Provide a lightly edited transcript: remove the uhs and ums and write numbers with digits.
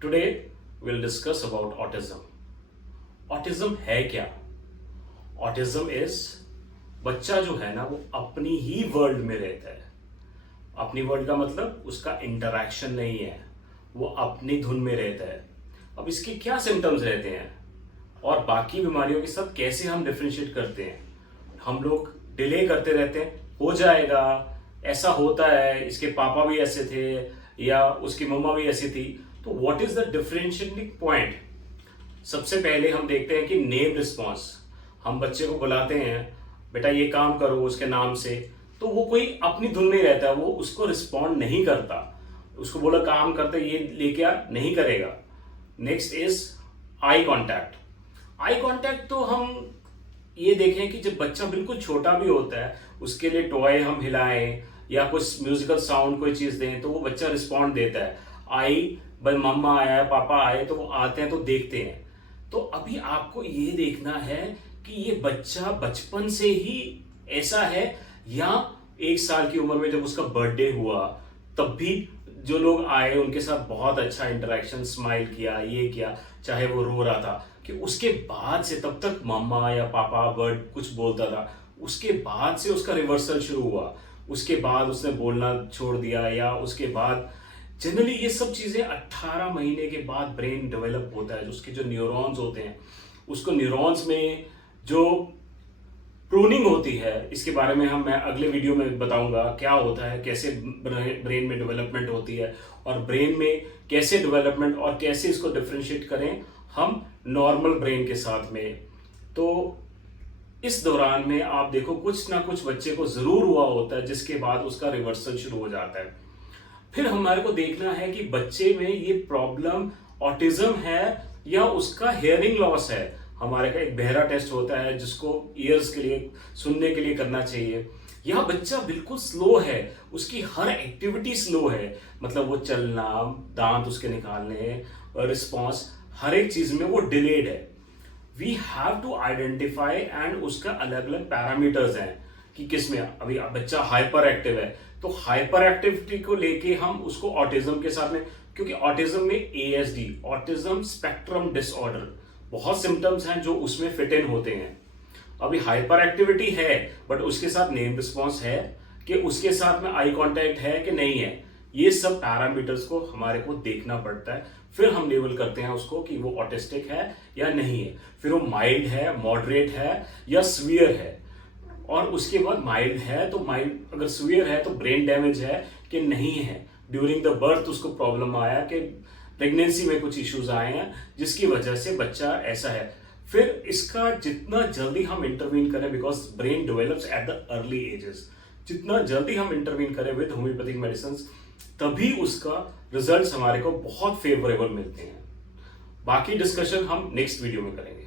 Today we'll discuss about autism. Autism है क्या? Autism is बच्चा जो है ना वो अपनी ही वर्ल्ड में रहता है। अपनी वर्ल्ड का मतलब उसका इंटरेक्शन नहीं है, वो अपनी धुन में रहता है। अब इसके क्या सिम्टम्स रहते हैं और बाकी बीमारियों के साथ कैसे हम डिफ्रेंशिएट करते हैं? हम लोग डिले करते रहते हैं, हो जाएगा, ऐसा होता है, इसके पापा भी ऐसे थे या उसकी मम्मा भी ऐसी थी। तो what is the differentiating point? सबसे पहले हम देखते हैं कि नेम रिस्पॉन्स। हम बच्चे को बुलाते हैं, बेटा ये काम करो उसके नाम से, तो वो कोई अपनी धुन में रहता है, वो उसको रिस्पॉन्ड नहीं करता। उसको बोला काम करते, ये लेके आ, नहीं करेगा। Next is eye contact. Eye contact तो हम ये देखें कि जब बच्चा बिल्कुल छोटा भी होता है, उसके लिए टॉय हम हिलाएं या कुछ म्यूजिकल साउंड कोई चीज दें तो वो बच्चा रिस्पॉन्ड देता है। आई भाई मम्मा आया, पापा आए, तो वो आते हैं तो देखते हैं। तो अभी आपको ये देखना है कि ये बच्चा बचपन से ही ऐसा है या 1 साल की उम्र में जब उसका बर्थडे हुआ तब भी जो लोग आए उनके साथ बहुत अच्छा इंटरेक्शन, स्माइल किया, ये किया, चाहे वो रो रहा था, कि उसके बाद से तब तक मम्मा या पापा वर्ड कुछ बोलता था, उसके बाद से उसका रिवर्सल शुरू हुआ, उसके बाद उसने बोलना छोड़ दिया, या उसके बाद जनरली ये सब चीजें 18 महीने के बाद ब्रेन डेवलप होता है। जो उसके जो न्यूरॉन्स होते हैं, उसको न्यूरॉन्स में जो प्रूनिंग होती है, इसके बारे में मैं अगले वीडियो में बताऊंगा क्या होता है, कैसे ब्रेन में डेवलपमेंट होती है और ब्रेन में कैसे डेवलपमेंट और कैसे इसको डिफरेंशिएट करें हम नॉर्मल ब्रेन के साथ में। तो इस दौरान में आप देखो कुछ ना कुछ बच्चे को जरूर हुआ होता है जिसके बाद उसका रिवर्सल शुरू हो जाता है। फिर हमारे को देखना है कि बच्चे में ये प्रॉब्लम ऑटिज्म है या उसका हियरिंग लॉस है। हमारे का एक बहरा टेस्ट होता है जिसको ईयर्स के लिए, सुनने के लिए करना चाहिए। या बच्चा बिल्कुल स्लो है, उसकी हर एक्टिविटी स्लो है, मतलब वो चलना, दांत उसके निकालने, रिस्पॉन्स, हर एक चीज में वो डिलेड है। We have to identify and उसका अलग अलग पैरामीटर्स हैं कि किस में। अभी बच्चा हाइपर एक्टिव है तो हाइपर एक्टिविटी को लेके हम उसको ऑटिज्म के साथ में, क्योंकि ऑटिज्म में एएसडी, ऑटिज्म स्पेक्ट्रम डिसऑर्डर, बहुत सिम्टम्स हैं जो उसमें फिट इन होते हैं। अभी हाइपर एक्टिविटी है बट उसके साथ नेम रिस्पॉन्स है कि उसके साथ में आई कांटेक्ट है कि नहीं है, ये सब पैरामीटर्स को हमारे को देखना पड़ता है। फिर हम लेबल करते हैं उसको कि वो ऑटिस्टिक है या नहीं है, फिर वो माइल्ड है, मॉडरेट है या सीवियर है। और उसके बाद माइल्ड है तो माइल्ड, अगर सीवियर है तो ब्रेन डैमेज है कि नहीं है, ड्यूरिंग द बर्थ उसको प्रॉब्लम आया कि प्रेगनेंसी में कुछ इश्यूज आए हैं जिसकी वजह से बच्चा ऐसा है। फिर इसका जितना जल्दी हम इंटरवीन करें, because brain develops at the early ages, जितना जल्दी हम इंटरवीन करें विद होम्योपैथिक मेडिसिन, तभी उसका रिजल्ट्स हमारे को बहुत फेवरेबल मिलते हैं। बाकी डिस्कशन हम नेक्स्ट वीडियो में करेंगे।